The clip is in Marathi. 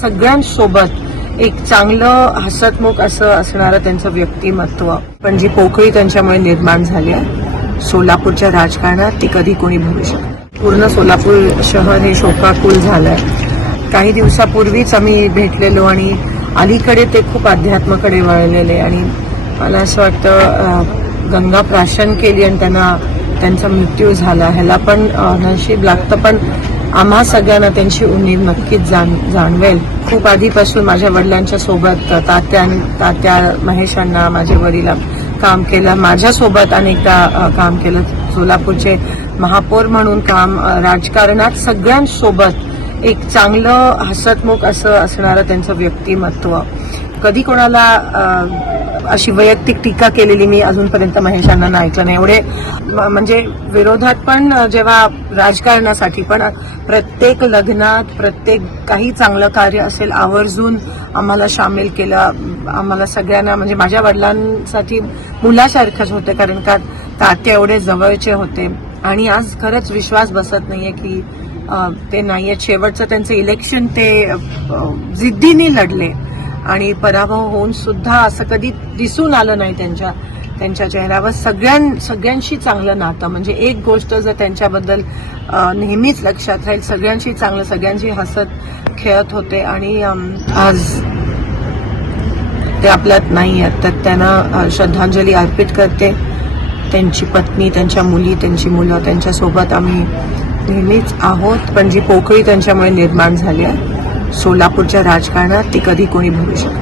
सगळ्यांसोबत एक चांगलं हसतमुख असं असणारं त्यांचं व्यक्तिमत्व पण जी पोकळी त्यांच्यामुळे निर्माण झाली आहे सोलापूरच्या राजकारणात ती कधी कोणी भरू शकत पूर्ण सोलापूर शहर हे शोकाकुल झालं आहे काही दिवसापूर्वीच आम्ही भेटलेलो आणि अलीकडे ते खूप अध्यात्मकडे वळलेले आणि मला असं वाटतं गंगा प्राशन केली आणि त्यांना त्यांचा मृत्यू झाला ह्याला पण नशीब लागतं पण आम्हा सगळ्यांना त्यांची उमेद नक्कीच जाण जाणवेल खूप आधीपासून माझ्या वडिलांच्या सोबत तात्या तात्या महेशांना माझे वडील काम केलं माझ्यासोबत अनेकदा काम केलं सोलापूरचे महापौर म्हणून काम राजकारणात सगळ्यांसोबत एक चांगलं हसतमुख असं असणारं त्यांचं व्यक्तिमत्व कधी कोणाला अशी वैयक्तिक टीका केलेली मी अजूनपर्यंत महेशांना नाही ऐकलं नाही एवढे म्हणजे विरोधात पण जेव्हा राजकारणासाठी पण प्रत्येक लग्नात प्रत्येक काही चांगलं कार्य असेल आवर्जून आम्हाला सामील केलं आम्हाला सगळ्यांना म्हणजे माझ्या वडिलांसाठी मुलासारखंच होतं कारण का तात्या एवढे जवळचे होते आणि आज खरंच विश्वास बसत नाहीये की ते नाहीये शेवटचं त्यांचं इलेक्शन ते जिद्दीने लढले आणि पराभव होऊन सुद्धा असं कधी दिसून आलं नाही त्यांच्या त्यांच्या चेहऱ्यावर सगळ्यां सगळ्यांशी चांगलं नातं म्हणजे एक गोष्ट जर त्यांच्याबद्दल नेहमीच लक्षात राहील सगळ्यांशी चांगलं सगळ्यांशी हसत खेळत होते आणि आज ते आपल्यात नाही आहेत तर त्यांना श्रद्धांजली अर्पित करते त्यांची पत्नी त्यांच्या मुली त्यांची मुलं त्यांच्यासोबत आम्ही नेहमीच आहोत पण जी पोकळी त्यांच्यामुळे निर्माण झाली आहे सोलापूरच्या राजकारणात ती कधी कोणी भरू शकत